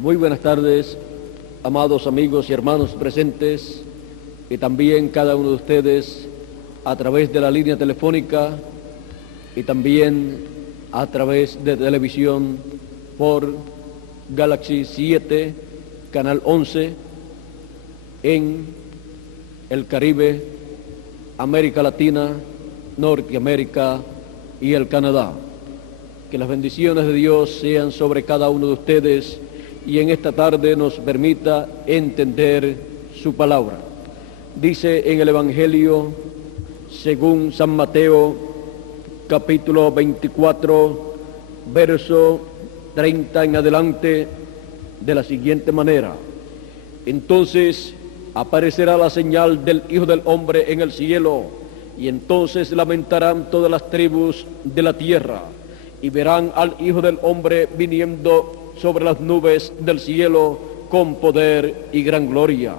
Muy buenas tardes, amados amigos y hermanos presentes, y también cada uno de ustedes a través de la línea telefónica y también a través de televisión por Galaxy 7, Canal 11, en el Caribe, América Latina, Norteamérica y el Canadá. Que las bendiciones de Dios sean sobre cada uno de ustedes y en esta tarde nos permita entender su palabra. Dice en el Evangelio según San Mateo, capítulo 24, verso 30 en adelante, de la siguiente manera: entonces aparecerá la señal del Hijo del Hombre en el cielo, y entonces lamentarán todas las tribus de la tierra, y verán al Hijo del Hombre viniendo sobre las nubes del cielo con poder y gran gloria.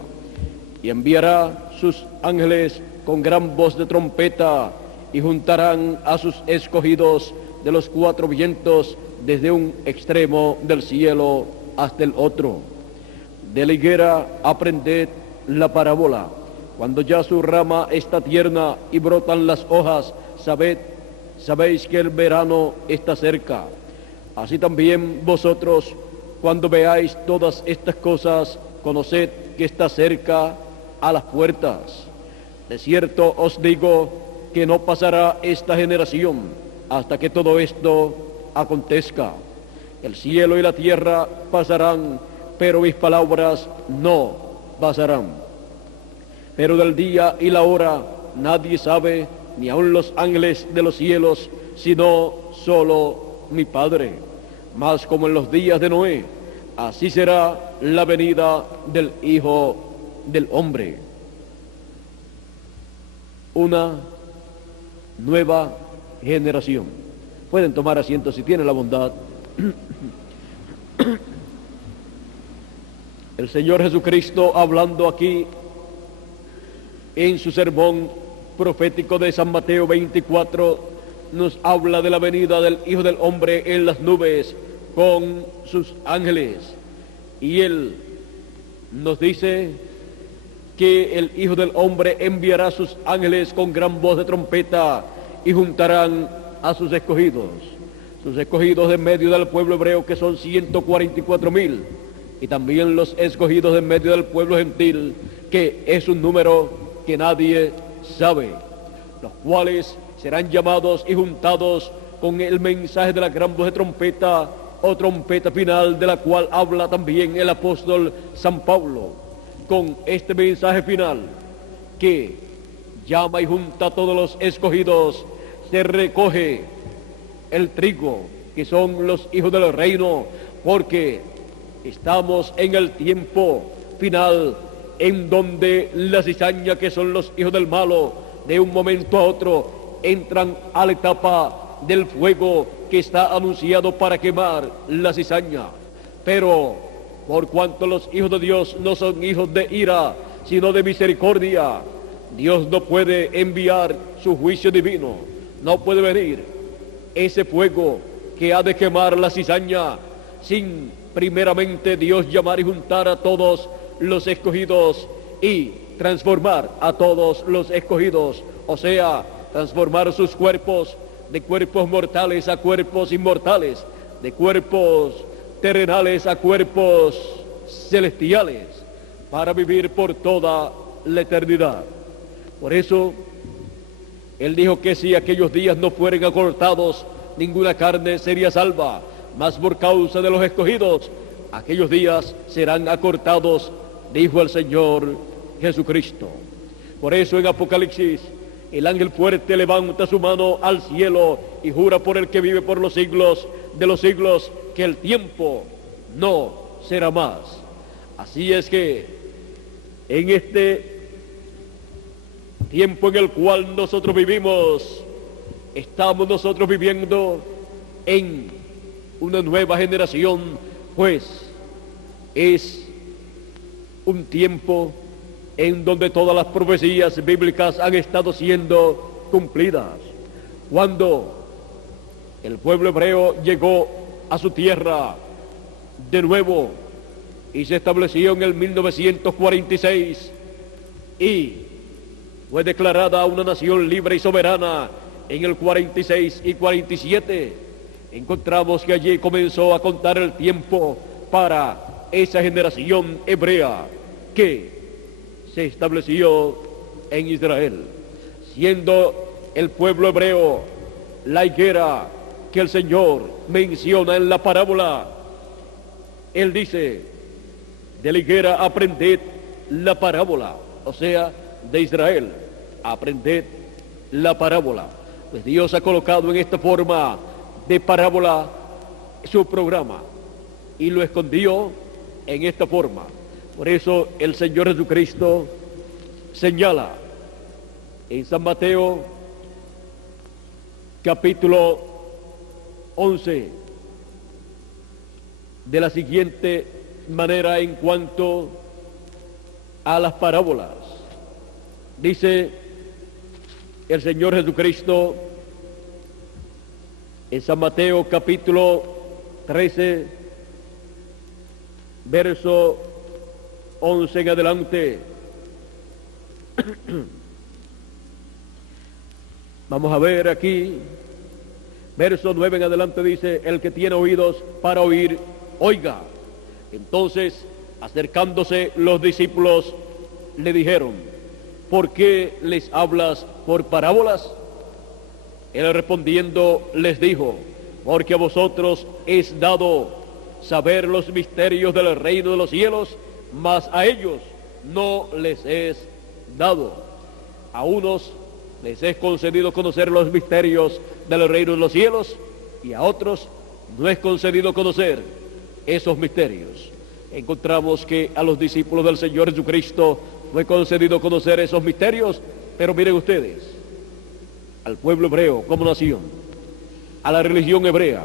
Y enviará sus ángeles con gran voz de trompeta, y juntarán a sus escogidos de los cuatro vientos, desde un extremo del cielo hasta el otro. De la higuera aprended la parábola: cuando ya su rama está tierna y brotan las hojas, sabéis que el verano está cerca. Así también vosotros, cuando veáis todas estas cosas, conoced que está cerca a las puertas. De cierto os digo que no pasará esta generación hasta que todo esto acontezca. El cielo y la tierra pasarán, pero mis palabras no pasarán. Pero del día y la hora nadie sabe, ni aun los ángeles de los cielos, sino solo mi Padre. Mas como en los días de Noé, así será la venida del Hijo del Hombre. Una nueva generación. Pueden tomar asiento si tienen la bondad. El Señor Jesucristo, hablando aquí en su sermón profético de San Mateo 24, nos habla de la venida del Hijo del Hombre en las nubes con sus ángeles. Y Él nos dice que el Hijo del Hombre enviará sus ángeles con gran voz de trompeta y juntarán a sus escogidos de en medio del pueblo hebreo, que son 144,000, y también los escogidos de en medio del pueblo gentil, que es un número que nadie sabe, los cuales serán llamados y juntados con el mensaje de la gran voz de trompeta, o trompeta final, de la cual habla también el apóstol San Pablo. Con este mensaje final, que llama y junta a todos los escogidos, se recoge el trigo, que son los hijos del reino, porque estamos en el tiempo final, en donde la cizaña, que son los hijos del malo, de un momento a otro entran a la etapa del fuego que está anunciado para quemar la cizaña. Pero por cuanto los hijos de Dios no son hijos de ira, sino de misericordia, Dios no puede enviar su juicio divino, no puede venir ese fuego que ha de quemar la cizaña sin primeramente Dios llamar y juntar a todos los escogidos y transformar a todos los escogidos, o sea, transformar sus cuerpos de cuerpos mortales a cuerpos inmortales, de cuerpos terrenales a cuerpos celestiales, para vivir por toda la eternidad. Por eso Él dijo que si aquellos días no fueren acortados, ninguna carne sería salva, mas por causa de los escogidos, aquellos días serán acortados, dijo el Señor Jesucristo. Por eso en Apocalipsis, el ángel fuerte levanta su mano al cielo y jura por el que vive por los siglos de los siglos, que el tiempo no será más. Así es que en este tiempo en el cual nosotros vivimos, estamos nosotros viviendo en una nueva generación, pues es un tiempo en donde todas las profecías bíblicas han estado siendo cumplidas. Cuando el pueblo hebreo llegó a su tierra, de nuevo y se estableció en el 1946 y fue declarada una nación libre y soberana en el 46 y 47. Encontramos que allí comenzó a contar el tiempo para esa generación hebrea que se estableció en Israel, siendo el pueblo hebreo la higuera que el Señor menciona en la parábola. Él dice, de la higuera aprended la parábola, o sea, de Israel, aprended la parábola. Pues Dios ha colocado en esta forma de parábola su programa y lo escondió en esta forma. Por eso el Señor Jesucristo señala en San Mateo capítulo 11 de la siguiente manera en cuanto a las parábolas. Dice el Señor Jesucristo en San Mateo capítulo 13, verso 11 en adelante. Vamos a ver aquí, verso 9 en adelante dice, el que tiene oídos para oír, oiga. Entonces, acercándose los discípulos, le dijeron, ¿por qué les hablas por parábolas? Él respondiendo les dijo, porque a vosotros es dado saber los misterios del reino de los cielos, mas a ellos no les es dado. A unos les es concedido conocer los misterios del reino de los cielos, y a otros no es concedido conocer esos misterios. Encontramos que a los discípulos del Señor Jesucristo fue concedido conocer esos misterios, pero miren ustedes, al pueblo hebreo como nación, a la religión hebrea,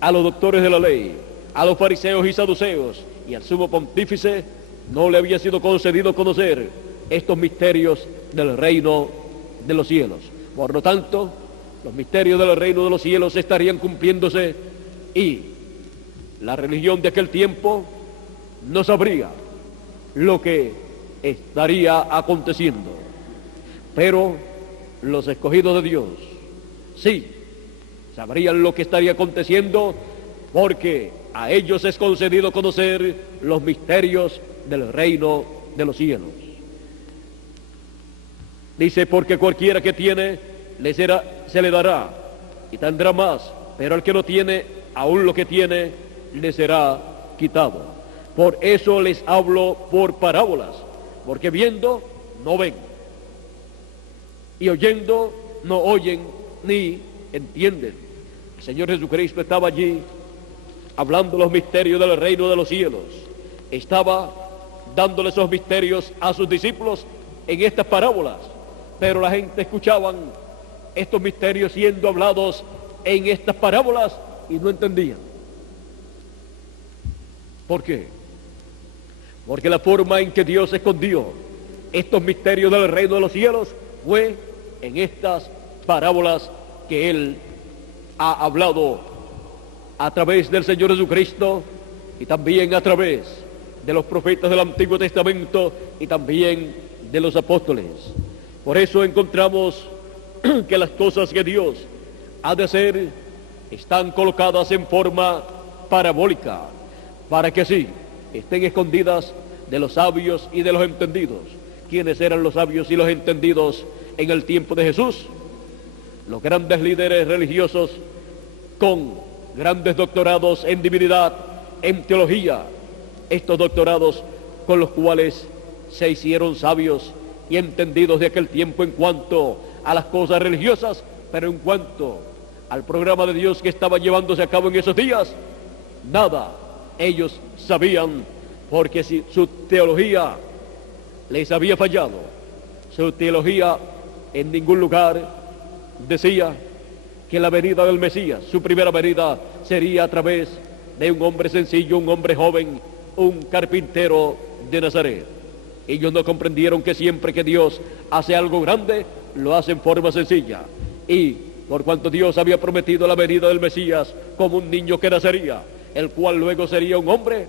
a los doctores de la ley, a los fariseos y saduceos y al sumo pontífice, no le había sido concedido conocer estos misterios del reino de los cielos. Por lo tanto, los misterios del reino de los cielos estarían cumpliéndose y la religión de aquel tiempo no sabría lo que estaría aconteciendo. Pero los escogidos de Dios sí sabrían lo que estaría aconteciendo, porque a ellos es concedido conocer los misterios del reino de los cielos. Dice, porque cualquiera que tiene, se le dará y tendrá más, pero al que no tiene, aún lo que tiene, le será quitado. Por eso les hablo por parábolas, porque viendo no ven, y oyendo no oyen ni entienden. El Señor Jesucristo estaba allí hablando los misterios del reino de los cielos, estaba dándole esos misterios a sus discípulos en estas parábolas, pero la gente escuchaban estos misterios siendo hablados en estas parábolas y no entendían. ¿Por qué? Porque la forma en que Dios escondió estos misterios del reino de los cielos fue en estas parábolas que Él ha hablado a través del Señor Jesucristo y también a través de los profetas del Antiguo Testamento y también de los apóstoles. Por eso encontramos que las cosas que Dios ha de hacer están colocadas en forma parabólica, para que así estén escondidas de los sabios y de los entendidos. ¿Quiénes eran los sabios y los entendidos en el tiempo de Jesús? Los grandes líderes religiosos con grandes doctorados en divinidad, en teología, estos doctorados con los cuales se hicieron sabios y entendidos de aquel tiempo en cuanto a las cosas religiosas, pero en cuanto al programa de Dios que estaba llevándose a cabo en esos días, nada ellos sabían, porque si su teología les había fallado, su teología en ningún lugar decía que la venida del Mesías, su primera venida, sería a través de un hombre sencillo, un hombre joven, un carpintero de Nazaret. Ellos no comprendieron que siempre que Dios hace algo grande, lo hace en forma sencilla. Y por cuanto Dios había prometido la venida del Mesías como un niño que nacería, el cual luego sería un hombre,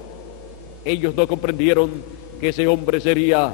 ellos no comprendieron que ese hombre sería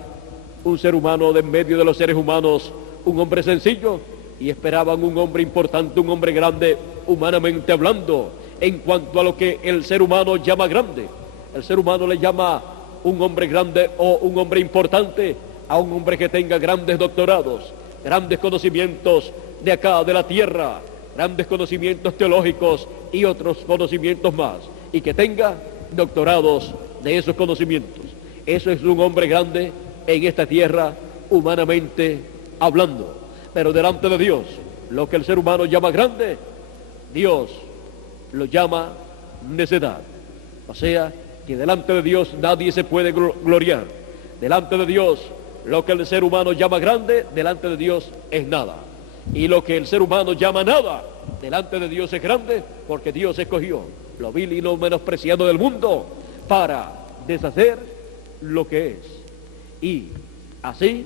un ser humano de en medio de los seres humanos, un hombre sencillo, y esperaban un hombre importante, un hombre grande, humanamente hablando, en cuanto a lo que el ser humano llama grande. El ser humano le llama un hombre grande o un hombre importante a un hombre que tenga grandes doctorados, grandes conocimientos de acá, de la tierra, grandes conocimientos teológicos y otros conocimientos más, y que tenga doctorados de esos conocimientos. Eso es un hombre grande en esta tierra, humanamente hablando. Pero delante de Dios, lo que el ser humano llama grande, Dios lo llama necedad. O sea, que delante de Dios nadie se puede gloriar. Delante de Dios, lo que el ser humano llama grande, delante de Dios es nada. Y lo que el ser humano llama nada, delante de Dios es grande, porque Dios escogió lo vil y lo menospreciado del mundo para deshacer lo que es. Y así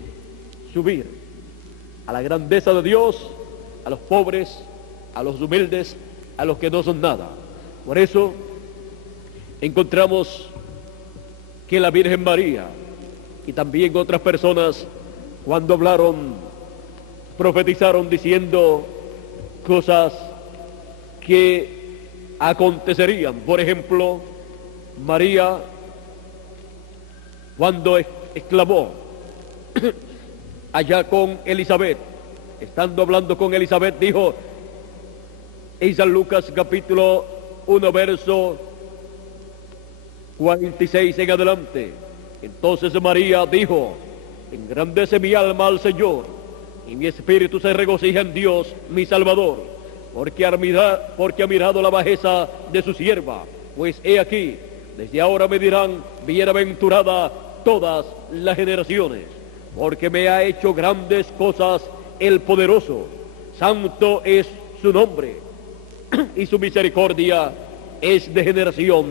subir a la grandeza de Dios, a los pobres, a los humildes, a los que no son nada. Por eso encontramos que la Virgen María y también otras personas, cuando hablaron, profetizaron diciendo cosas que acontecerían. Por ejemplo, María, cuando exclamó allá con Elizabeth, estando hablando con Elizabeth, dijo en San Lucas capítulo 1 verso 46 en adelante: entonces María dijo, engrandece mi alma al Señor, y mi espíritu se regocija en Dios mi Salvador, porque ha mirado la bajeza de su sierva. Pues he aquí, desde ahora me dirán bienaventurada todas las generaciones, porque me ha hecho grandes cosas el poderoso. Santo es su nombre, y su misericordia es de generación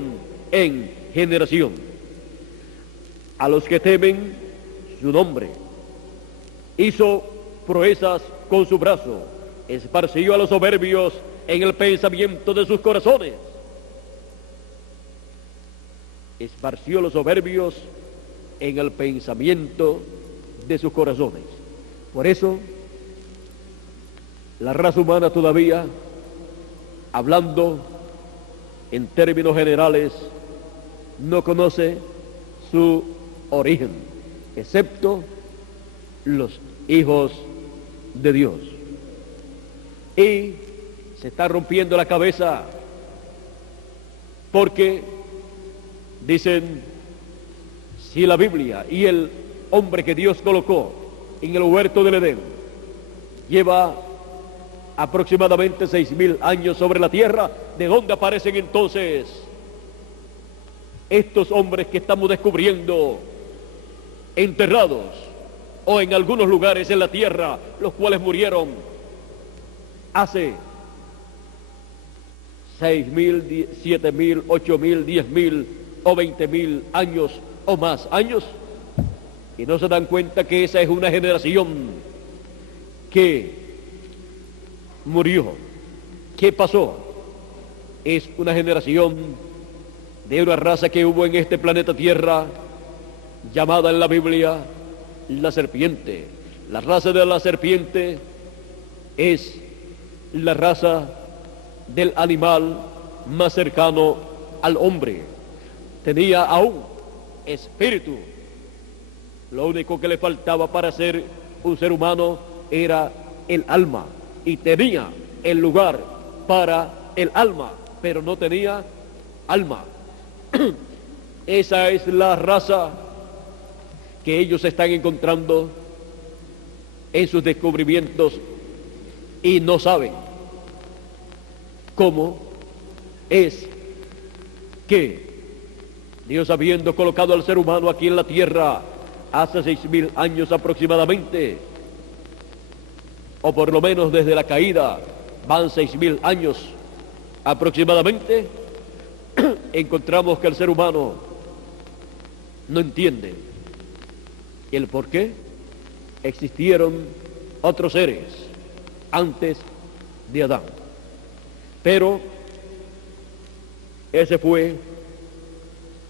en generación. A los que temen su nombre, hizo proezas con su brazo, esparció a los soberbios en el pensamiento de sus corazones. Esparció a los soberbios en el pensamiento de sus corazones. Por eso, la raza humana todavía, hablando en términos generales, no conoce su origen, excepto los hijos de Dios. Y se está rompiendo la cabeza porque dicen, si la Biblia y el hombre que Dios colocó en el huerto del Edén lleva aproximadamente 6.000 años sobre la tierra, ¿de dónde aparecen entonces estos hombres que estamos descubriendo enterrados o en algunos lugares en la tierra, los cuales murieron hace 6.000, 7.000, 8.000, 10.000 o 20.000 años o más años? Y no se dan cuenta que esa es una generación que murió. ¿Qué pasó? Es una generación de una raza que hubo en este planeta Tierra, llamada en la Biblia la serpiente. La raza de la serpiente es la raza del animal más cercano al hombre. Tenía aún espíritu. Lo único que le faltaba para ser un ser humano era el alma, y tenía el lugar para el alma, pero no tenía alma. Esa es la raza que ellos están encontrando en sus descubrimientos, y no saben cómo es que Dios, habiendo colocado al ser humano aquí en la tierra hace 6.000 años aproximadamente, o por lo menos desde la caída van 6.000 años aproximadamente, encontramos que el ser humano no entiende el por qué existieron otros seres antes de Adán. Pero ese fue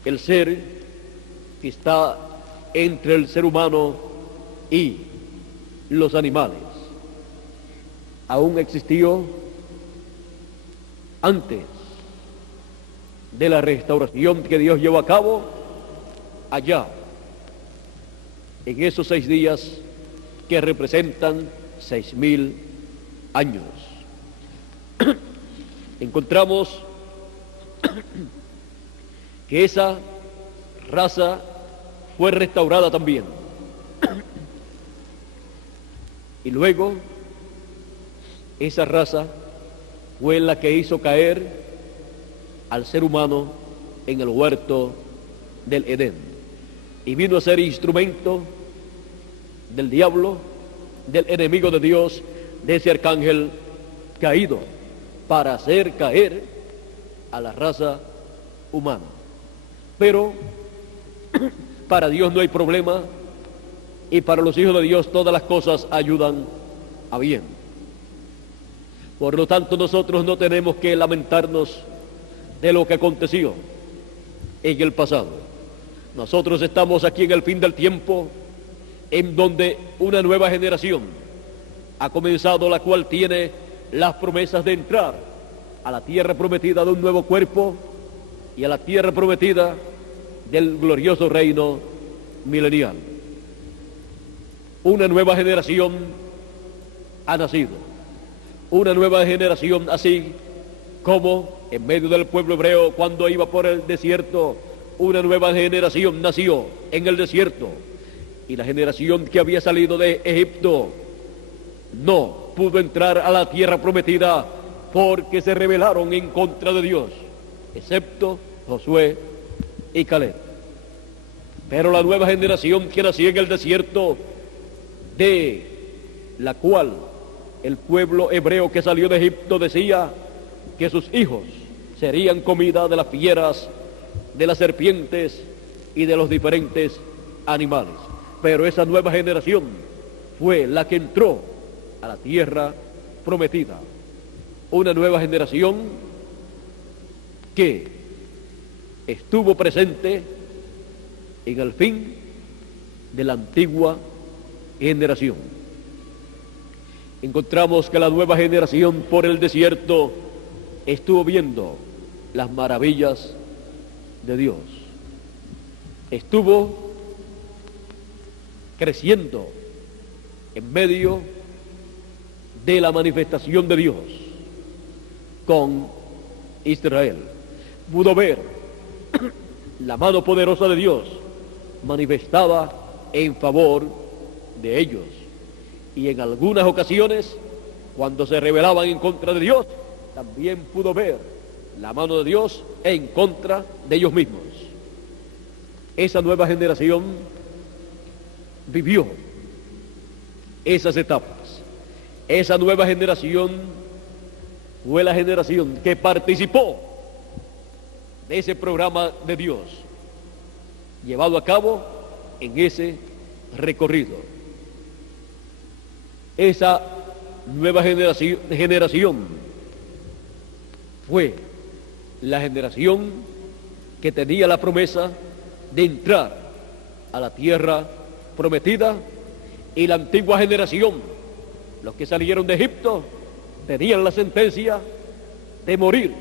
el ser que está entre el ser humano y los animales. Aún existió antes de la restauración que Dios llevó a cabo allá, en esos 6 días que representan 6.000 años. Encontramos que esa raza fue restaurada también. Y luego, esa raza fue la que hizo caer al ser humano en el huerto del Edén. Y vino a ser instrumento del diablo, del enemigo de Dios, de ese arcángel caído, para hacer caer a la raza humana. Pero para Dios no hay problema, y para los hijos de Dios todas las cosas ayudan a bien. Por lo tanto, nosotros no tenemos que lamentarnos de lo que aconteció en el pasado. Nosotros estamos aquí en el fin del tiempo, en donde una nueva generación ha comenzado, la cual tiene las promesas de entrar a la tierra prometida de un nuevo cuerpo y a la tierra prometida del glorioso reino milenial. Una nueva generación ha nacido, una nueva generación, así como en medio del pueblo hebreo cuando iba por el desierto, una nueva generación nació en el desierto, y la generación que había salido de Egipto no pudo entrar a la tierra prometida porque se rebelaron en contra de Dios, excepto Josué y Caleb. Pero la nueva generación que nació en el desierto, de la cual el pueblo hebreo que salió de Egipto decía que sus hijos serían comida de las fieras, de las serpientes y de los diferentes animales. Pero esa nueva generación fue la que entró a la tierra prometida. Una nueva generación que estuvo presente en el fin de la antigua generación. Encontramos que la nueva generación por el desierto estuvo viendo las maravillas de Dios. Estuvo creciendo en medio de la manifestación de Dios con Israel. Pudo ver la mano poderosa de Dios manifestada en favor de ellos. Y en algunas ocasiones, cuando se rebelaban en contra de Dios, también pudo ver la mano de Dios en contra de ellos mismos. Esa nueva generación vivió esas etapas. Esa nueva generación fue la generación que participó de ese programa de Dios llevado a cabo en ese recorrido. Esa nueva generación fue la generación que tenía la promesa de entrar a la tierra prometida, y la antigua generación, los que salieron de Egipto, tenían la sentencia de morir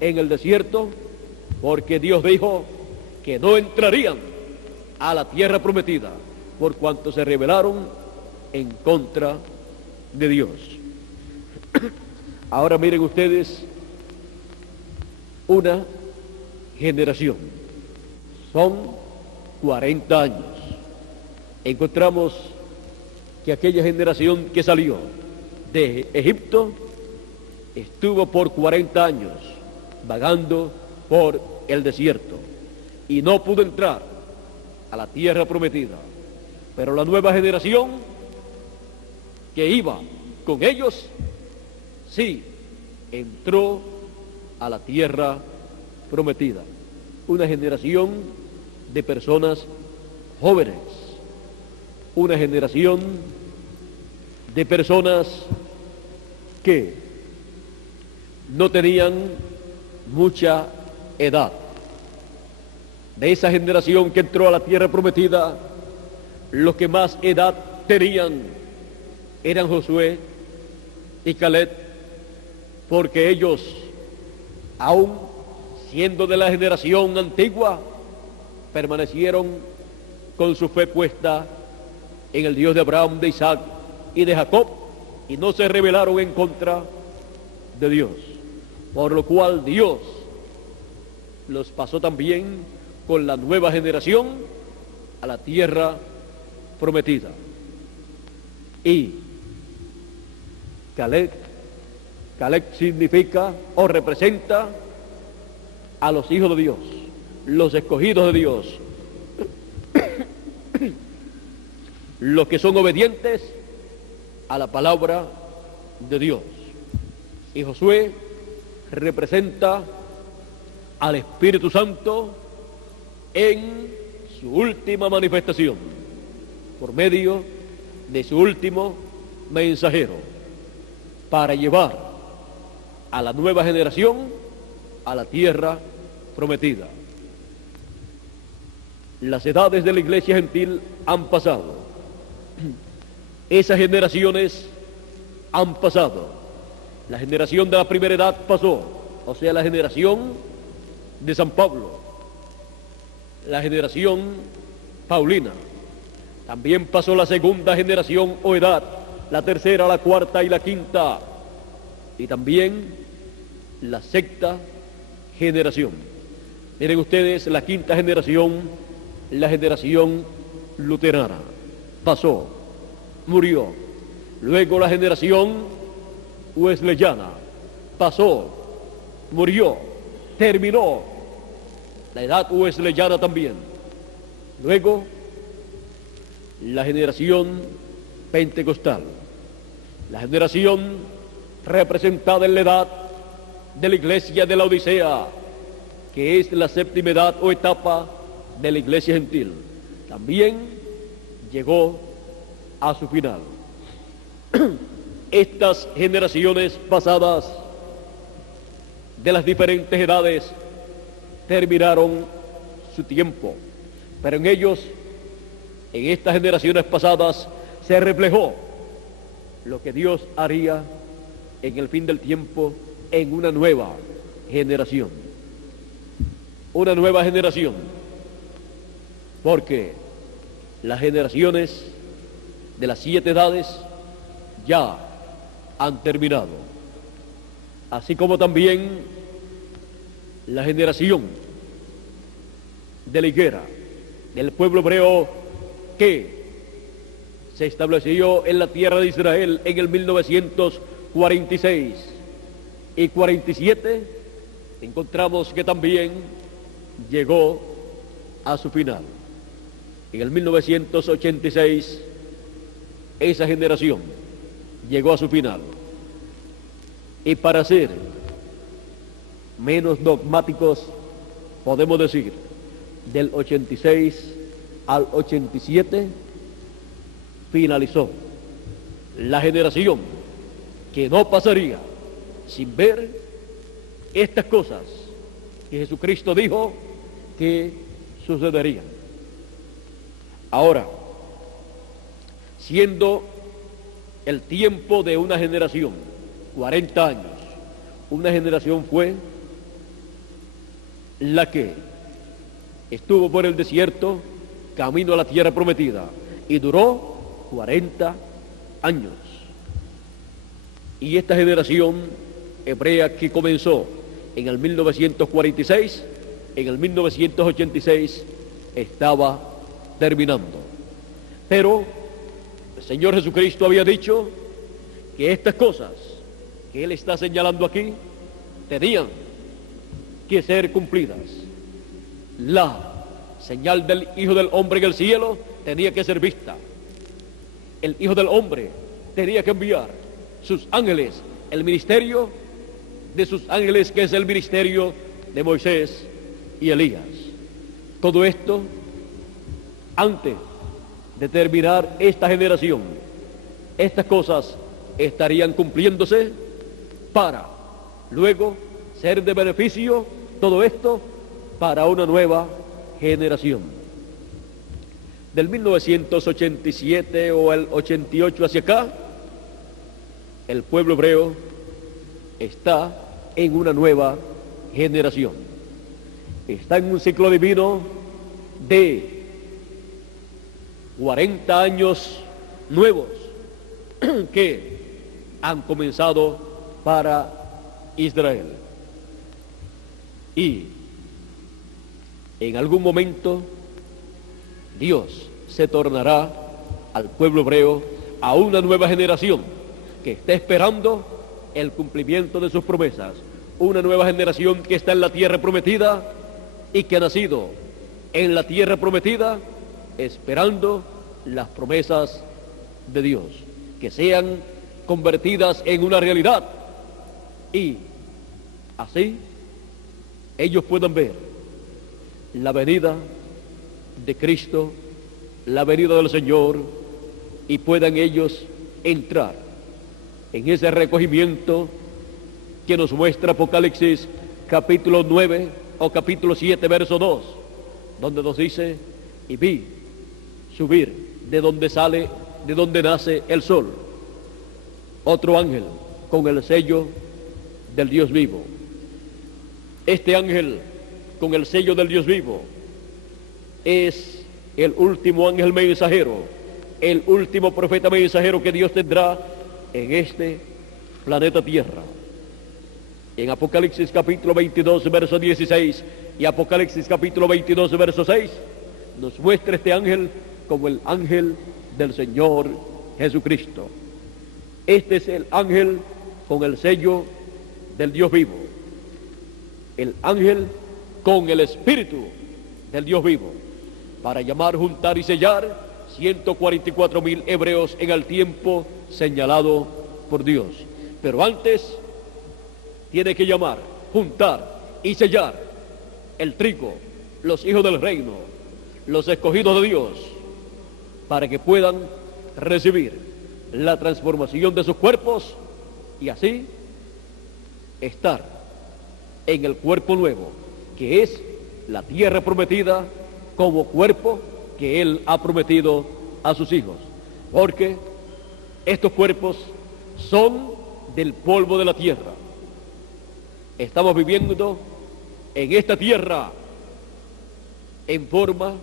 en el desierto, porque Dios dijo que no entrarían a la tierra prometida por cuanto se rebelaron en contra de Dios. Ahora miren ustedes, una generación, son 40 años. Encontramos que aquella generación que salió de Egipto estuvo por 40 años vagando por el desierto y no pudo entrar a la tierra prometida. Pero la nueva generación que iba con ellos, sí, entró a la tierra prometida. Una generación de personas jóvenes, una generación de personas que no tenían mucha edad, De esa generación que entró a la tierra prometida, los que más edad tenían eran Josué y Caleb, porque ellos, aún siendo de la generación antigua, permanecieron con su fe puesta en el Dios de Abraham, de Isaac y de Jacob, y no se rebelaron en contra de Dios, por lo cual Dios los pasó también con la nueva generación a la tierra prometida. Y Caleb significa o representa a los hijos de Dios, los escogidos de Dios, los que son obedientes a la palabra de Dios. Y Josué representa al Espíritu Santo en su última manifestación, por medio de su último mensajero, para llevar a la nueva generación a la tierra prometida. Las edades de la iglesia gentil han pasado. Esas generaciones han pasado. La generación de la primera edad pasó, o sea, la generación de San Pablo, la generación paulina. También pasó la segunda generación o edad, la tercera, la cuarta y la quinta, y también la sexta generación. Miren ustedes, la quinta generación, la generación luterana, pasó, murió. Luego la generación wesleyana, pasó, murió, terminó. La edad wesleyana también. Luego, la generación pentecostal, la generación representada en la edad de la iglesia de la Odisea, que es la séptima edad o etapa de la iglesia gentil, también llegó a su final. Estas generaciones pasadas de las diferentes edades terminaron su tiempo, pero en ellos, en estas generaciones pasadas, se reflejó lo que Dios haría en el fin del tiempo en una nueva generación. Una nueva generación, porque las generaciones de las 7 edades ya han terminado, así como también la generación de la higuera del pueblo hebreo que se estableció en la tierra de Israel en el 1946 y 47, encontramos que también llegó a su final. En el 1986 esa generación llegó a su final. Y para ser menos dogmáticos, podemos decir, del 86 al 87 finalizó la generación que no pasaría sin ver estas cosas que Jesucristo dijo que sucederían. Ahora, siendo el tiempo de una generación, 40 años, una generación fue la que estuvo por el desierto camino a la tierra prometida y duró 40 años. Y esta generación hebrea que comenzó en el 1946, en el 1986 estaba terminando. Pero el Señor Jesucristo había dicho que estas cosas que Él está señalando aquí tenían que ser cumplidas. La señal del Hijo del Hombre en el cielo tenía que ser vista. El Hijo del Hombre tenía que enviar sus ángeles, el ministerio de sus ángeles, que es el ministerio de Moisés y Elías. Todo esto antes de terminar esta generación. Estas cosas estarían cumpliéndose para luego ser de beneficio, todo esto, para una nueva generación. Del 1987 o el 88 hacia acá, el pueblo hebreo está en una nueva generación. Está en un ciclo divino de 40 años nuevos que han comenzado para Israel. Y en algún momento Dios se tornará al pueblo hebreo a una nueva generación que está esperando el cumplimiento de sus promesas. Una nueva generación que está en la tierra prometida y que ha nacido en la tierra prometida esperando las promesas de Dios, que sean convertidas en una realidad y así ellos puedan ver la venida de Cristo, la venida del Señor, y puedan ellos entrar en ese recogimiento que nos muestra Apocalipsis capítulo 9 o capítulo 7 verso 2, donde nos dice: y vi subir de donde nace el sol, otro ángel con el sello del Dios vivo. Este ángel con el sello del Dios vivo es el último ángel mensajero, el último profeta mensajero que Dios tendrá en este planeta Tierra. En Apocalipsis capítulo 22 verso 16 y Apocalipsis capítulo 22 verso 6 nos muestra este ángel como el ángel del Señor Jesucristo. Este es el ángel con el sello del Dios vivo, el ángel con el espíritu del Dios vivo, para llamar, juntar y sellar 144,000 hebreos en el tiempo señalado por Dios. Pero antes tiene que llamar, juntar y sellar el trigo, los hijos del reino, los escogidos de Dios, para que puedan recibir la transformación de sus cuerpos y así estar en el cuerpo nuevo, que es la tierra prometida, como cuerpo que Él ha prometido a sus hijos, porque estos cuerpos son del polvo de la tierra. Estamos viviendo en esta tierra en forma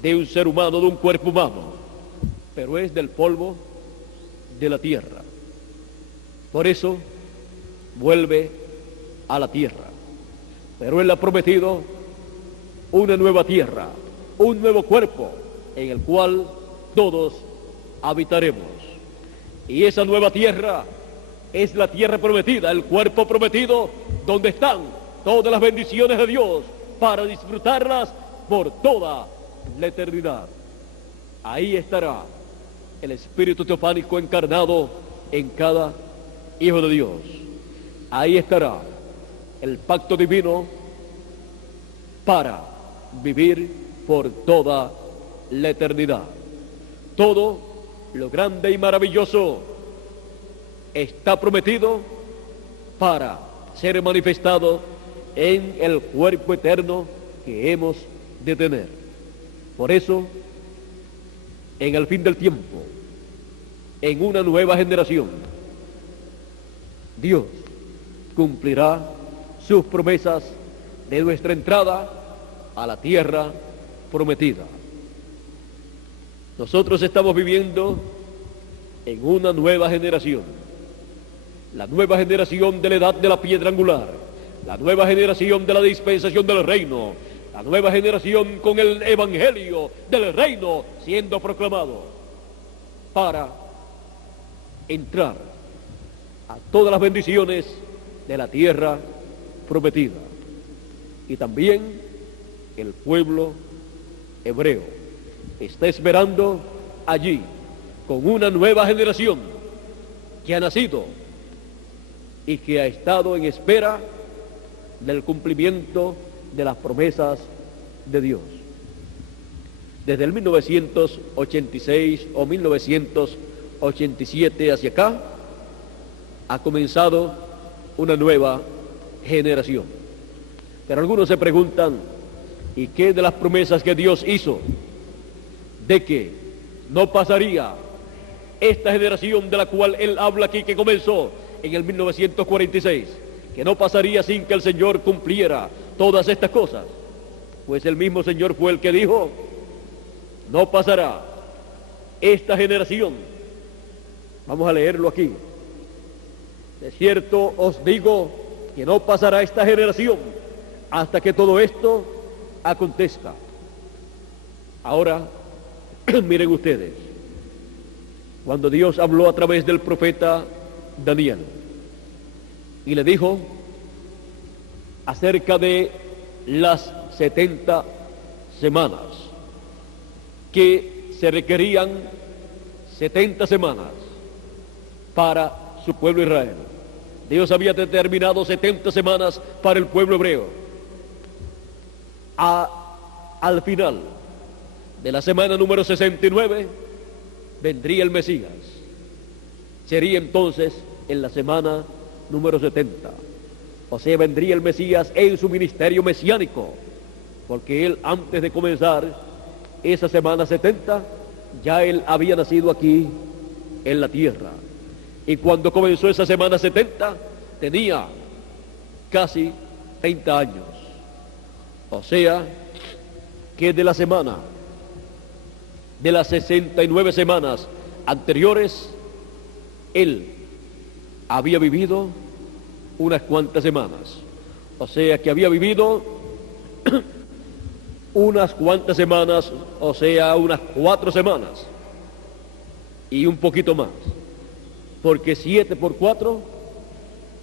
de un ser humano, de un cuerpo humano, pero es del polvo de la tierra. Por eso vuelve a la tierra, pero Él ha prometido una nueva tierra, un nuevo cuerpo en el cual todos habitaremos. Y esa nueva tierra es la tierra prometida, el cuerpo prometido, donde están todas las bendiciones de Dios para disfrutarlas por toda la eternidad. Ahí estará el Espíritu Teofánico encarnado en cada hijo de Dios. Ahí estará el pacto divino para vivir por toda la eternidad. Todo lo grande y maravilloso está prometido para ser manifestado en el cuerpo eterno que hemos de tener. Por eso, en el fin del tiempo, en una nueva generación, Dios cumplirá sus promesas de nuestra entrada a la tierra prometida. Nosotros estamos viviendo en una nueva generación, la nueva generación de la edad de la piedra angular, la nueva generación de la dispensación del reino, la nueva generación con el evangelio del reino siendo proclamado para entrar a todas las bendiciones de la tierra prometida. Y también el pueblo hebreo está esperando allí con una nueva generación que ha nacido y que ha estado en espera del cumplimiento de las promesas de Dios. Desde el 1986 o 1987 hacia acá ha comenzado una nueva generación. Pero algunos se preguntan, ¿Y qué de las promesas que Dios hizo de que no pasaría esta generación de la cual él habla aquí, que comenzó en el 1946, que no pasaría sin que el Señor cumpliera todas estas cosas? Pues el mismo Señor fue el que dijo: no pasará esta generación. Vamos a leerlo aquí. De cierto os digo que no pasará esta generación hasta que todo esto acontezca. Ahora, miren ustedes, cuando Dios habló a través del profeta Daniel y le dijo acerca de las 70 semanas, que se requerían 70 semanas para su pueblo Israel. Dios había determinado 70 semanas para el pueblo hebreo. Al final de la semana número 69 vendría el Mesías. Sería entonces en la semana número 70. O sea, vendría el Mesías en su ministerio mesiánico, porque él, antes de comenzar esa semana 70, ya él había nacido aquí en la tierra. Y cuando comenzó esa semana 70, tenía casi 30 años. O sea, que de la semana, de las 69 semanas anteriores, él había vivido unas cuantas semanas. O sea, que había vivido unas cuantas semanas, o sea, unas 4 semanas y un poquito más, porque 7 por 4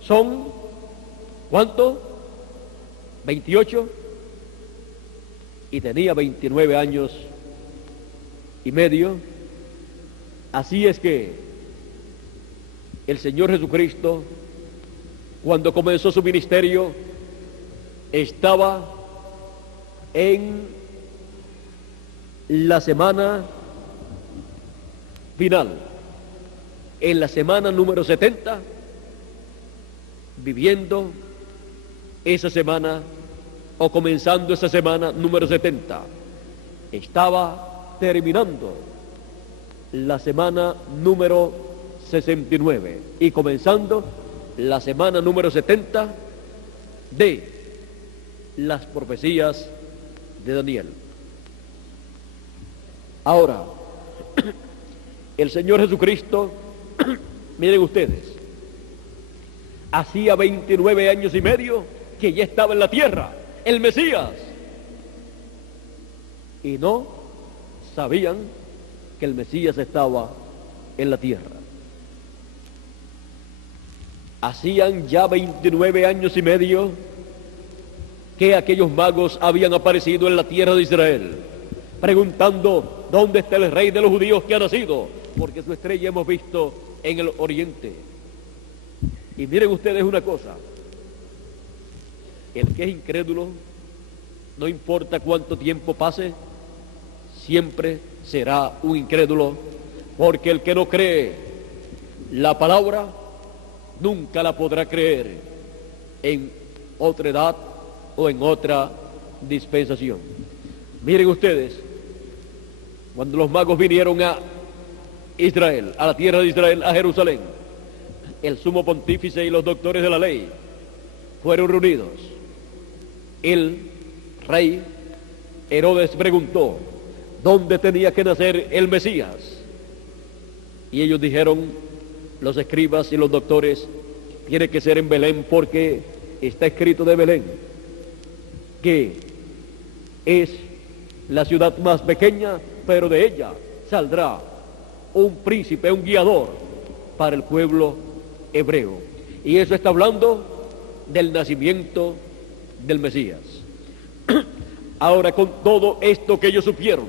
son, ¿cuánto? 28, y tenía 29 años y medio. Así es que el Señor Jesucristo, cuando comenzó su ministerio, estaba en la semana final, en la semana número 70, viviendo esa semana o comenzando esa semana número 70. Estaba terminando la semana número 69 y comenzando la semana número 70 de las profecías de Daniel. Ahora, el Señor Jesucristo, miren ustedes, hacía 29 años y medio que ya estaba en la tierra, el Mesías, y no sabían que el Mesías estaba en la tierra. Hacían ya 29 años y medio que aquellos magos habían aparecido en la tierra de Israel, preguntando: ¿dónde está el rey de los judíos que ha nacido? Porque su estrella hemos visto en el oriente. Y miren ustedes una cosa: el que es incrédulo, no importa cuánto tiempo pase, siempre será un incrédulo, porque el que no cree la palabra nunca la podrá creer en otra edad o en otra dispensación. Miren ustedes, cuando los magos vinieron a Israel, a la tierra de Israel, a Jerusalén, el sumo pontífice y los doctores de la ley fueron reunidos. El rey Herodes preguntó: ¿dónde tenía que nacer el Mesías? Y ellos dijeron, los escribas y los doctores: tiene que ser en Belén, porque está escrito de Belén que es la ciudad más pequeña, pero de ella saldrá un príncipe, un guiador para el pueblo hebreo. Y eso está hablando del nacimiento del Mesías. Ahora, con todo esto que ellos supieron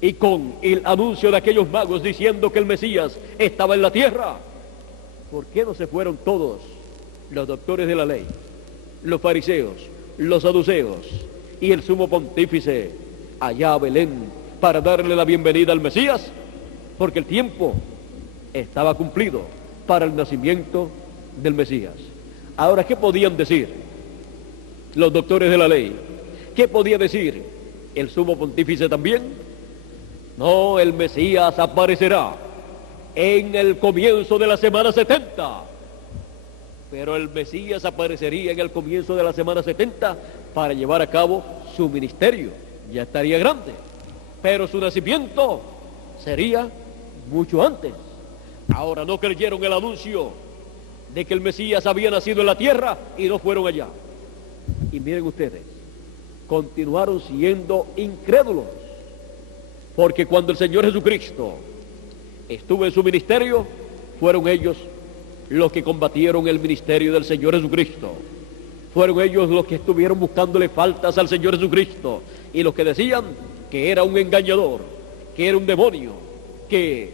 y con el anuncio de aquellos magos diciendo que el Mesías estaba en la tierra, ¿por qué no se fueron todos los doctores de la ley, los fariseos, los saduceos y el sumo pontífice allá a Belén para darle la bienvenida al Mesías? Porque el tiempo estaba cumplido para el nacimiento del Mesías. Ahora, ¿qué podían decir los doctores de la ley? ¿qué podía decir el sumo pontífice también? No, el Mesías aparecerá en el comienzo de la semana 70. Pero el Mesías aparecería en el comienzo de la semana 70 para llevar a cabo su ministerio. Ya estaría grande. Pero su nacimiento sería mucho antes. Ahora no creyeron el anuncio de que el Mesías había nacido en la tierra y no fueron allá. Y miren ustedes, continuaron siendo incrédulos. Porque cuando el Señor Jesucristo estuvo en su ministerio, fueron ellos los que combatieron el ministerio del Señor Jesucristo. Fueron ellos los que estuvieron buscándole faltas al Señor Jesucristo y los que decían que era un engañador, que era un demonio, que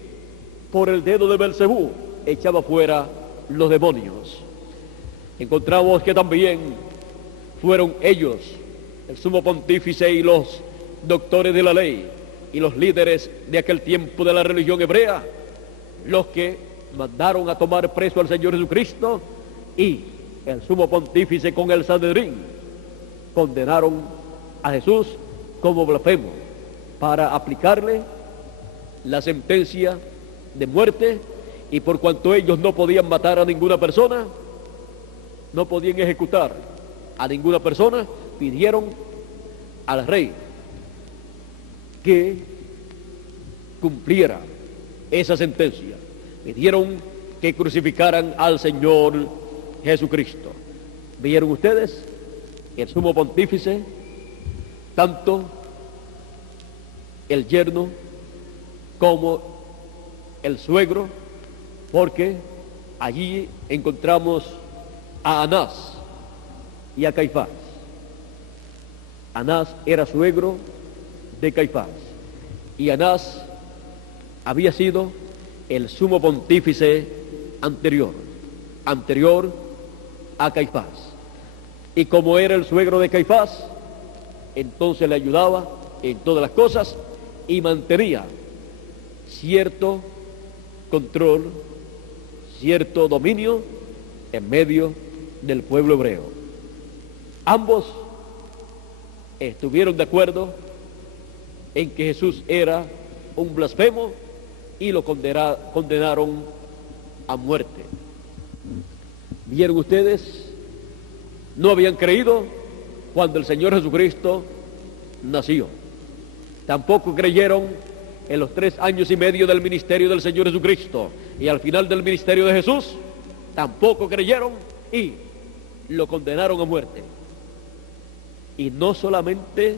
por el dedo de Belcebú echaba fuera los demonios. Encontramos que también fueron ellos, el sumo pontífice y los doctores de la ley y los líderes de aquel tiempo de la religión hebrea, los que mandaron a tomar preso al Señor Jesucristo, y el sumo pontífice con el Sanedrín condenaron a Jesús como blasfemo para aplicarle la sentencia de muerte. Y por cuanto ellos no podían matar a ninguna persona, no podían ejecutar a ninguna persona, pidieron al rey que cumpliera esa sentencia. Pidieron que crucificaran al Señor Jesucristo. ¿Vieron ustedes? El sumo pontífice, tanto el yerno como el suegro, porque allí encontramos a Anás y a Caifás. Anás era suegro de Caifás y Anás había sido el sumo pontífice anterior a Caifás. Y como era el suegro de Caifás, entonces le ayudaba en todas las cosas y mantenía cierto control, cierto dominio en medio del pueblo hebreo. Ambos estuvieron de acuerdo en que Jesús era un blasfemo y lo condenaron a muerte. ¿Vieron ustedes? No habían creído cuando el Señor Jesucristo nació. Tampoco creyeron en los 3 años y medio del ministerio del Señor Jesucristo. Y al final del ministerio de Jesús, tampoco creyeron y lo condenaron a muerte. Y no solamente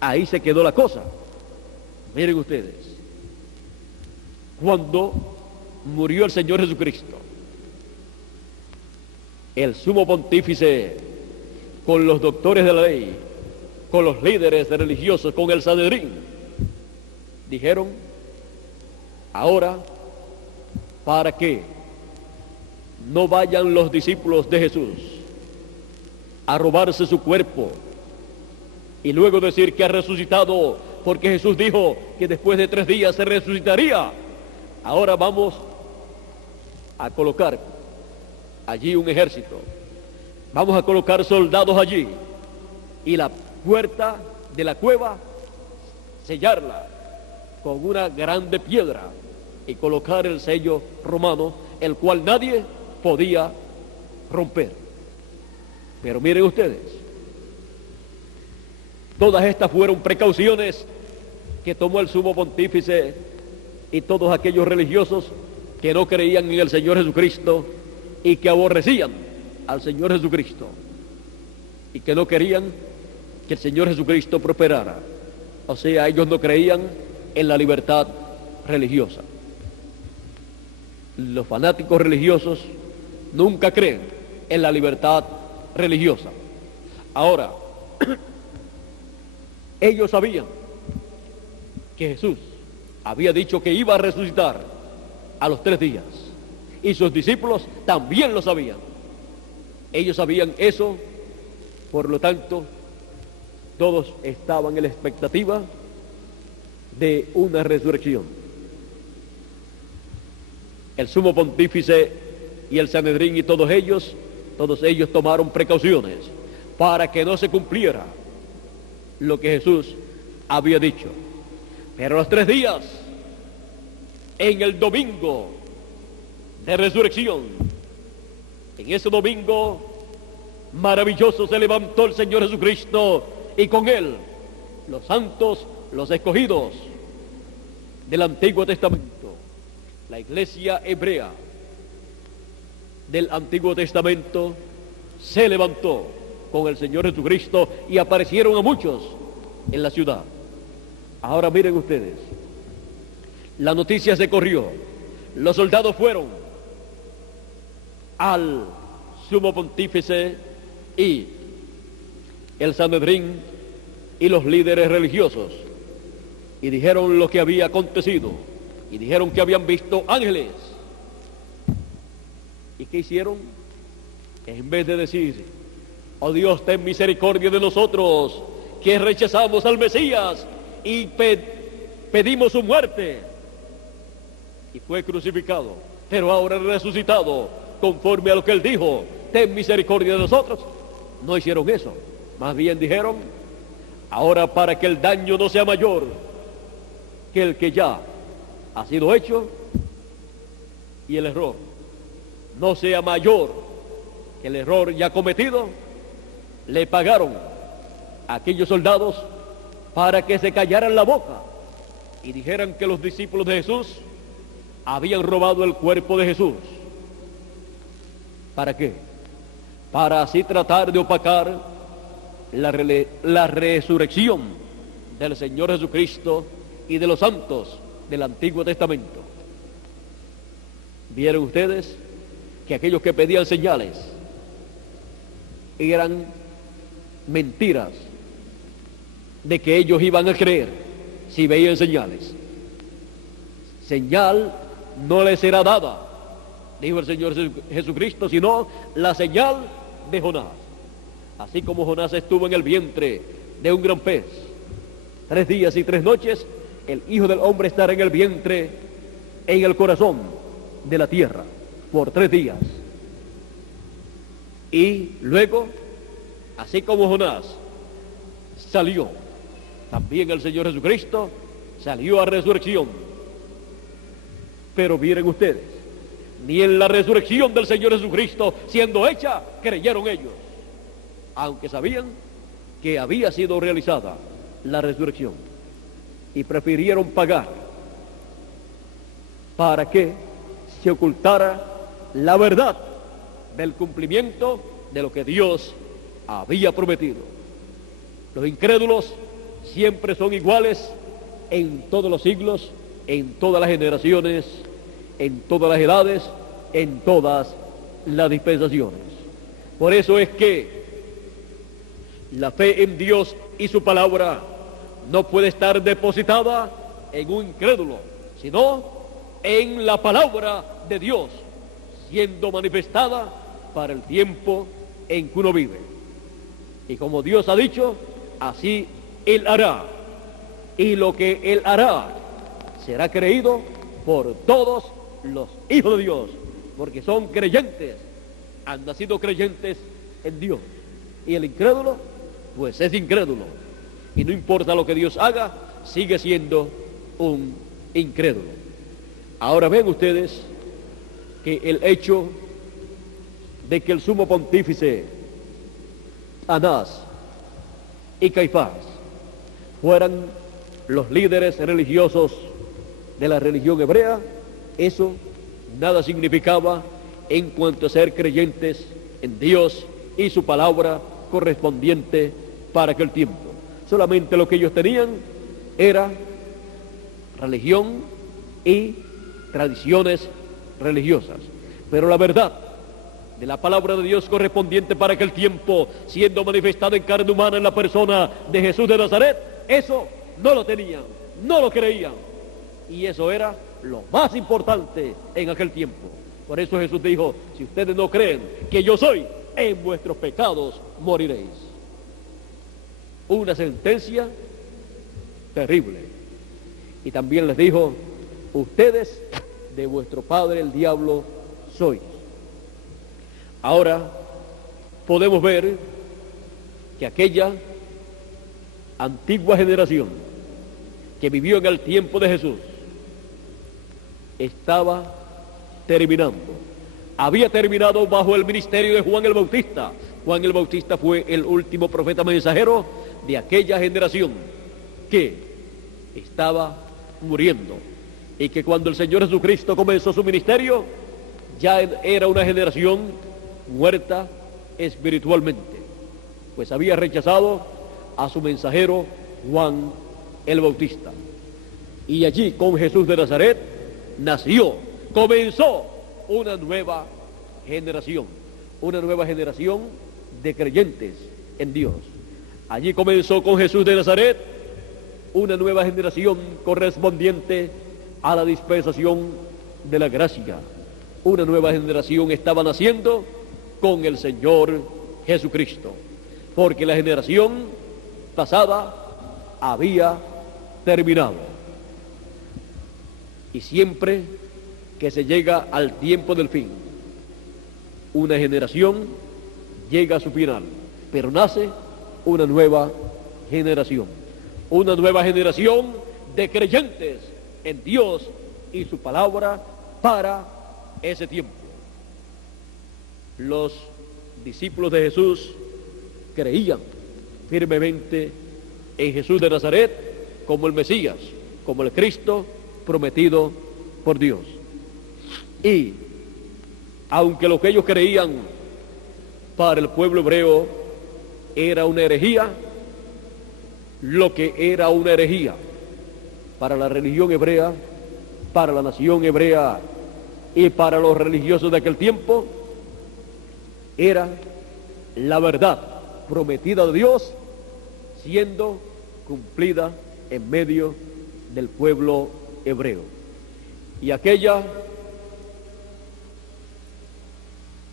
ahí se quedó la cosa. Miren ustedes, cuando murió el Señor Jesucristo, el sumo pontífice con los doctores de la ley, con los líderes religiosos, con el Sanedrín, dijeron: ahora, para que no vayan los discípulos de Jesús a robarse su cuerpo y luego decir que ha resucitado, porque Jesús dijo que después de 3 días se resucitaría. Ahora vamos a colocar allí un ejército, vamos a colocar soldados allí y la puerta de la cueva sellarla con una grande piedra y colocar el sello romano, el cual nadie podía romper. Pero miren ustedes, todas estas fueron precauciones que tomó el sumo pontífice y todos aquellos religiosos que no creían en el Señor Jesucristo y que aborrecían al Señor Jesucristo y que no querían que el Señor Jesucristo prosperara. O sea, ellos no creían en la libertad religiosa. Los fanáticos religiosos nunca creen en la libertad religiosa. Ahora, ellos sabían que Jesús había dicho que iba a resucitar a los 3 días, y sus discípulos también lo sabían. Ellos sabían eso, por lo tanto, todos estaban en la expectativa de una resurrección. El sumo pontífice y el Sanedrín y todos ellos tomaron precauciones para que no se cumpliera lo que Jesús había dicho. Pero a los 3 días, en el domingo de resurrección, en ese domingo maravilloso se levantó el Señor Jesucristo y con Él los santos, los escogidos del Antiguo Testamento, la iglesia hebrea del Antiguo Testamento se levantó con el Señor Jesucristo y aparecieron a muchos en la ciudad. Ahora miren ustedes, la noticia se corrió, los soldados fueron al sumo pontífice y el Sanedrín y los líderes religiosos y dijeron lo que había acontecido y dijeron que habían visto ángeles. ¿Y qué hicieron? En vez de decir, oh Dios, ten misericordia de nosotros, que rechazamos al Mesías y pedimos su muerte, y fue crucificado, pero ahora resucitado, conforme a lo que él dijo, ten misericordia de nosotros. No hicieron eso, más bien dijeron, ahora para que el daño no sea mayor que el que ya ha sido hecho y el error no sea mayor que el error ya cometido, le pagaron a aquellos soldados para que se callaran la boca y dijeran que los discípulos de Jesús habían robado el cuerpo de Jesús. ¿Para qué? Para así tratar de opacar la resurrección del Señor Jesucristo y de los santos del Antiguo Testamento. ¿Vieron ustedes que aquellos que pedían señales eran mentiras de que ellos iban a creer si veían señales? Señal no les será dada, dijo el Señor Jesucristo, sino la señal de Jonás. Así como Jonás estuvo en el vientre de un gran pez 3 días y 3 noches, el Hijo del Hombre estará en el vientre, en el corazón de la tierra por 3 días. Y luego, así como Jonás salió, también el Señor Jesucristo salió a resurrección. Pero miren ustedes, ni en la resurrección del Señor Jesucristo siendo hecha, creyeron ellos, aunque sabían que había sido realizada la resurrección, y prefirieron pagar para que se ocultara la verdad del cumplimiento de lo que Dios había prometido. Los incrédulos siempre son iguales en todos los siglos, en todas las generaciones, en todas las edades, en todas las dispensaciones. Por eso es que la fe en Dios y su palabra no puede estar depositada en un incrédulo, sino en la palabra de Dios, siendo manifestada para el tiempo en que uno vive. Y como Dios ha dicho, así Él hará. Y lo que Él hará será creído por todos los hijos de Dios, porque son creyentes, han nacido creyentes en Dios. Y el incrédulo, pues es incrédulo. Y no importa lo que Dios haga, sigue siendo un incrédulo. Ahora ven ustedes que el hecho de que el sumo pontífice Anás y Caifás fueran los líderes religiosos de la religión hebrea, eso nada significaba en cuanto a ser creyentes en Dios y su palabra correspondiente para aquel tiempo. Solamente lo que ellos tenían era religión y tradiciones religiosas. Pero la verdad de la palabra de Dios correspondiente para aquel tiempo, siendo manifestada en carne humana en la persona de Jesús de Nazaret, eso no lo tenían, no lo creían. Y eso era lo más importante en aquel tiempo. Por eso Jesús dijo, si ustedes no creen que yo soy, en vuestros pecados moriréis. Una sentencia terrible. Y también les dijo, ustedes de vuestro padre el diablo sois. Ahora podemos ver que aquella antigua generación que vivió en el tiempo de Jesús estaba terminando. Había terminado bajo el ministerio de Juan el Bautista. Juan el Bautista fue el último profeta mensajero de aquella generación que estaba muriendo, y que cuando el Señor Jesucristo comenzó su ministerio ya era una generación muerta espiritualmente, pues había rechazado a su mensajero Juan el Bautista. Y allí con Jesús de Nazaret comenzó una nueva generación de creyentes en Dios. Allí comenzó con Jesús de Nazaret una nueva generación correspondiente a la dispensación de la gracia. Una nueva generación estaba naciendo con el Señor Jesucristo, porque la generación pasada había terminado. Y siempre que se llega al tiempo del fin, una generación llega a su final, pero nace una nueva generación de creyentes en Dios y su palabra para ese tiempo. Los discípulos de Jesús creían firmemente en Jesús de Nazaret como el Mesías, como el Cristo prometido por Dios. Y aunque lo que ellos creían para el pueblo hebreo era una herejía, lo que era una herejía para la religión hebrea, para la nación hebrea y para los religiosos de aquel tiempo, era la verdad prometida de Dios siendo cumplida en medio del pueblo hebreo. Y aquella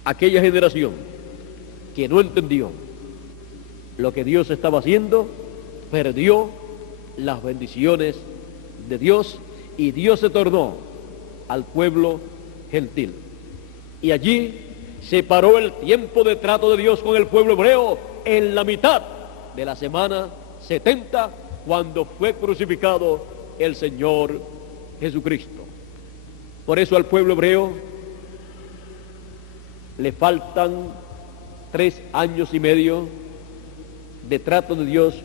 generación que no entendió lo que Dios estaba haciendo, perdió las bendiciones de Dios, y Dios se tornó al pueblo gentil. Y allí se paró el tiempo de trato de Dios con el pueblo hebreo en la mitad de la semana 70, cuando fue crucificado el Señor Jesucristo. Por eso al pueblo hebreo le faltan 3 años y medio de trato de Dios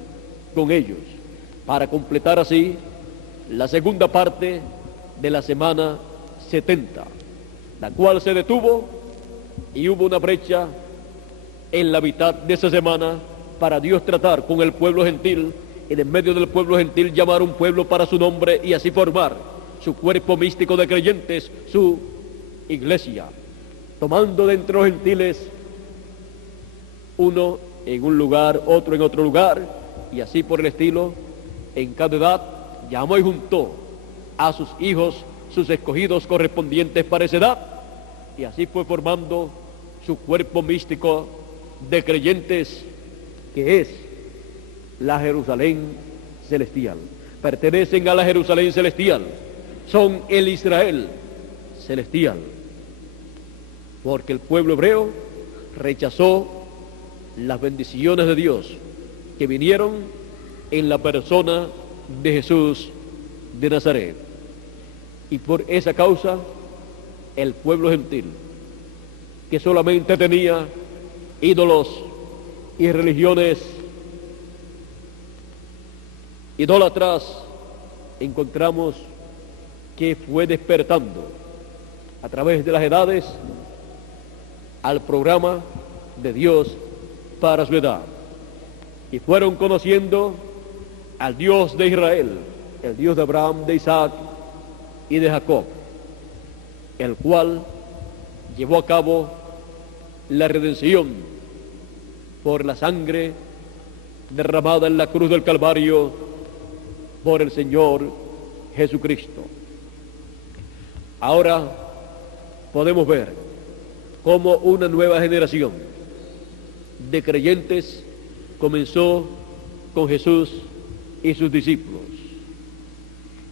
con ellos, para completar así la segunda parte de la semana 70, la cual se detuvo, y hubo una brecha en la mitad de esa semana para Dios tratar con el pueblo gentil, y en medio del pueblo gentil llamar un pueblo para su nombre, y así formar su cuerpo místico de creyentes, su iglesia, tomando de entre los gentiles uno en un lugar, otro en otro lugar, y así por el estilo. En cada edad llamó y juntó a sus hijos, sus escogidos correspondientes para esa edad, y así fue formando su cuerpo místico de creyentes, que es la Jerusalén celestial. Pertenecen a la Jerusalén celestial, son el Israel celestial, porque el pueblo hebreo rechazó las bendiciones de Dios que vinieron en la persona de Jesús de Nazaret. Y por esa causa el pueblo gentil, que solamente tenía ídolos y religiones idólatras, encontramos que fue despertando a través de las edades al programa de Dios para su edad, y fueron conociendo al Dios de Israel, el Dios de Abraham, de Isaac y de Jacob, el cual llevó a cabo la redención por la sangre derramada en la cruz del Calvario por el Señor Jesucristo. Ahora podemos ver cómo una nueva generación de creyentes comenzó con Jesús y sus discípulos,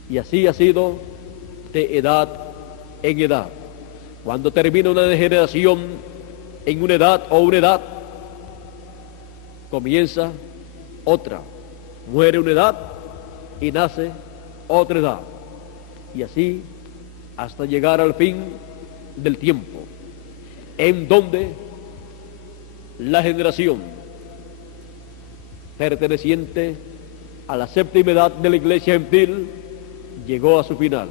y así ha sido de edad en edad. Cuando termina una generación en una edad, comienza otra, Muere una edad y nace otra edad. Y así hasta llegar al fin del tiempo, en donde la generación perteneciente a la séptima edad de la iglesia gentil llegó a su final.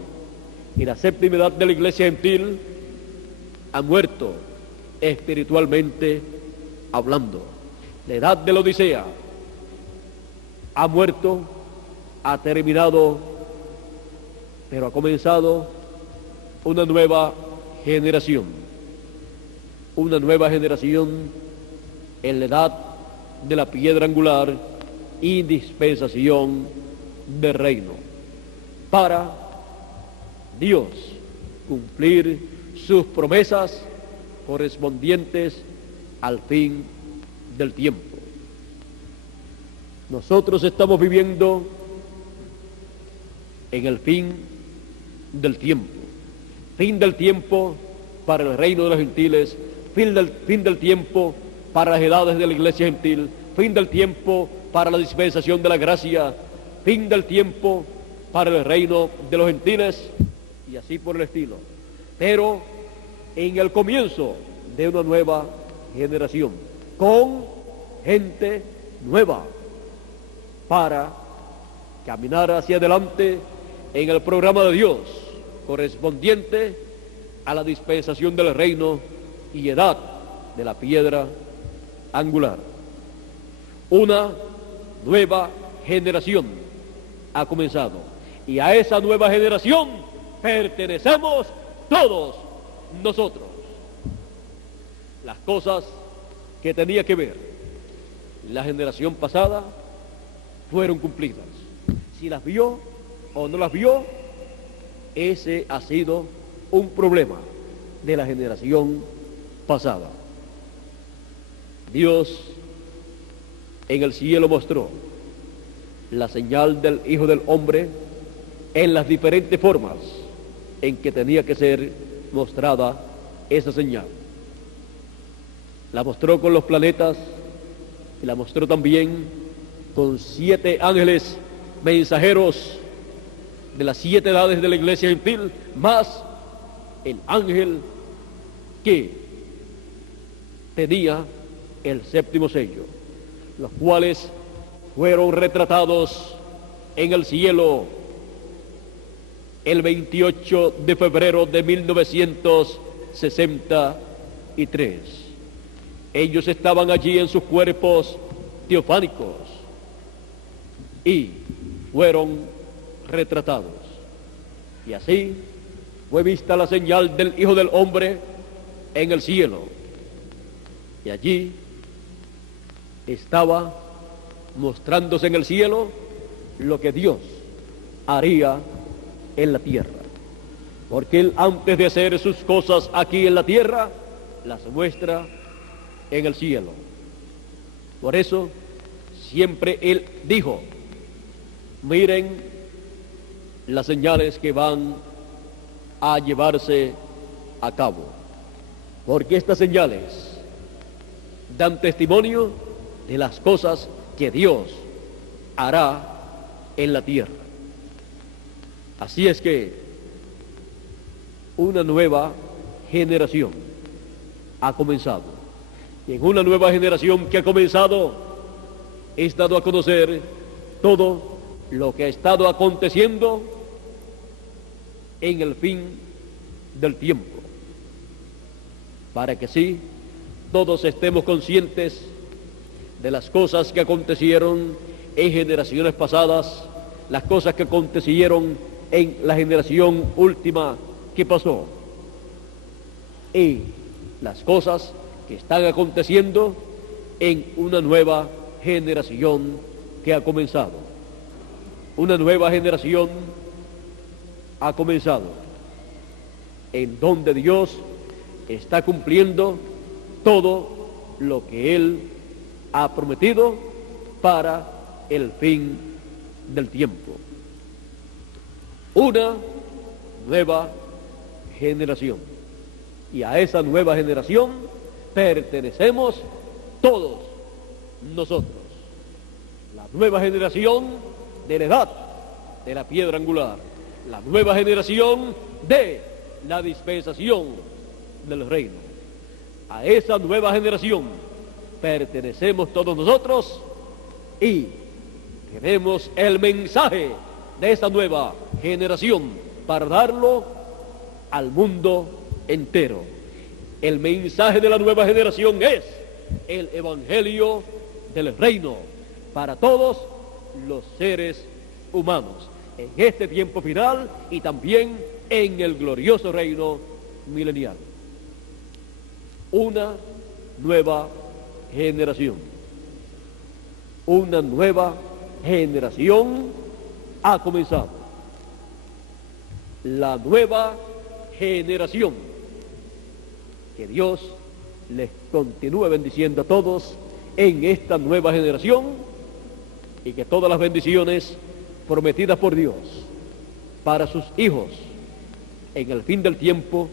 Y la séptima edad de la iglesia gentil ha muerto espiritualmente hablando. La edad de la Odisea ha muerto, ha terminado, pero ha comenzado una nueva generación. Una nueva generación en la edad de la piedra angular y dispensación del reino, para Dios cumplir sus promesas correspondientes al fin del tiempo. Nosotros estamos viviendo en el fin del tiempo para el reino de los gentiles, fin del tiempo para las edades de la iglesia gentil, fin del tiempo para la dispensación de la gracia, fin del tiempo para el reino de los gentiles, y así por el estilo. Pero en el comienzo de una nueva generación, con gente nueva, para caminar hacia adelante en el programa de Dios, correspondiente a la dispensación del reino y edad de la piedra angular. Una nueva generación ha comenzado, y a esa nueva generación pertenecemos todos nosotros. Las cosas que tenía que ver la generación pasada fueron cumplidas. Si las vio o no las vio, ese ha sido un problema de la generación pasada. Dios en el cielo mostró la señal del Hijo del Hombre en las diferentes formas en que tenía que ser mostrada esa señal. La mostró con los planetas y la mostró también con 7 ángeles mensajeros de las 7 edades de la iglesia gentil, más el ángel que tenía el 7º sello, los cuales fueron retratados en el cielo el 28 de febrero de 1963. Ellos estaban allí en sus cuerpos teofánicos y fueron retratados. Y así fue vista la señal del Hijo del Hombre en el cielo. Y allí estaba mostrándose en el cielo lo que Dios haría en la tierra. Porque Él, antes de hacer sus cosas aquí en la tierra, las muestra en el cielo. Por eso siempre Él dijo: miren las señales que van a llevarse a cabo, porque estas señales dan testimonio de las cosas que Dios hará en la tierra. Así es que una nueva generación ha comenzado, y en una nueva generación que ha comenzado es dado a conocer todo lo que ha estado aconteciendo en el fin del tiempo, para que sí todos estemos conscientes de las cosas que acontecieron en generaciones pasadas, las cosas que acontecieron en la generación última que pasó, y las cosas que están aconteciendo en una nueva generación que ha comenzado. Una nueva generación ha comenzado, en donde Dios está cumpliendo todo lo que Él ha prometido para el fin del tiempo. Una nueva generación. Y a esa nueva generación pertenecemos todos nosotros. La la nueva generación de la edad de la piedra angular, la nueva generación de la dispensación del reino. A esa nueva generación pertenecemos todos nosotros y tenemos el mensaje de esa nueva generación para darlo al mundo entero. El mensaje de la nueva generación es el evangelio del reino para todos los seres humanos en este tiempo final y también en el glorioso reino milenial. Una nueva generación. Una nueva generación ha comenzado. La nueva generación. Que Dios les continúe bendiciendo a todos en esta nueva generación y que todas las bendiciones prometidas por Dios para sus hijos en el fin del tiempo,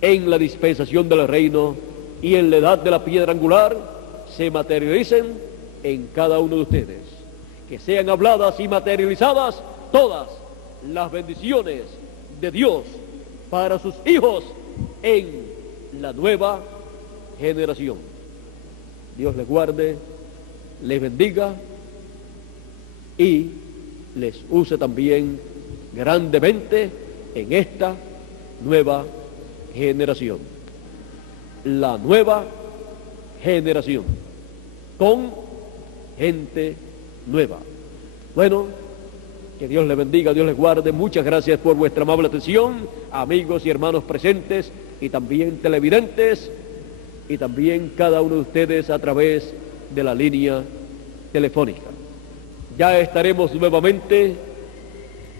en la dispensación del reino y en la edad de la piedra angular se materialicen en cada uno de ustedes. Que sean habladas y materializadas todas las bendiciones de Dios para sus hijos en la nueva generación. Dios les guarde, les bendiga y les use también grandemente en esta nueva generación. La nueva generación con gente nueva. Bueno, que Dios les bendiga, Dios les guarde. Muchas gracias por vuestra amable atención, amigos y hermanos presentes y también televidentes y también cada uno de ustedes a través de la línea telefónica. Ya estaremos nuevamente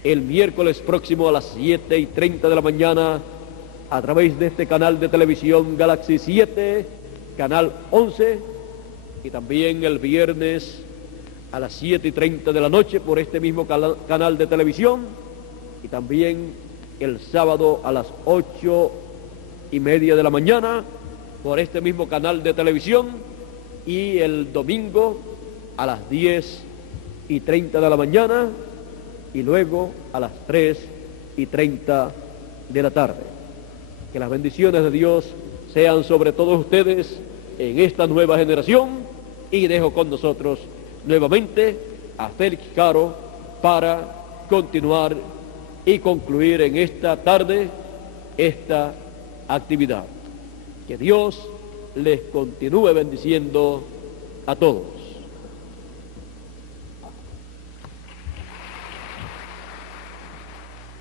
el miércoles próximo a las 7:30 de la mañana a través de este canal de televisión Galaxy 7, canal 11, y también el viernes a las 7:30 de la noche por este mismo canal de televisión, y también el sábado a las 8:30 de la mañana por este mismo canal de televisión, y el domingo a las 10:30 de la mañana y luego a las 3:30 de la tarde. Que las bendiciones de Dios sean sobre todos ustedes en esta nueva generación, y dejo con nosotros nuevamente a Félix Caro para continuar y concluir en esta tarde esta actividad. Que Dios les continúe bendiciendo a todos.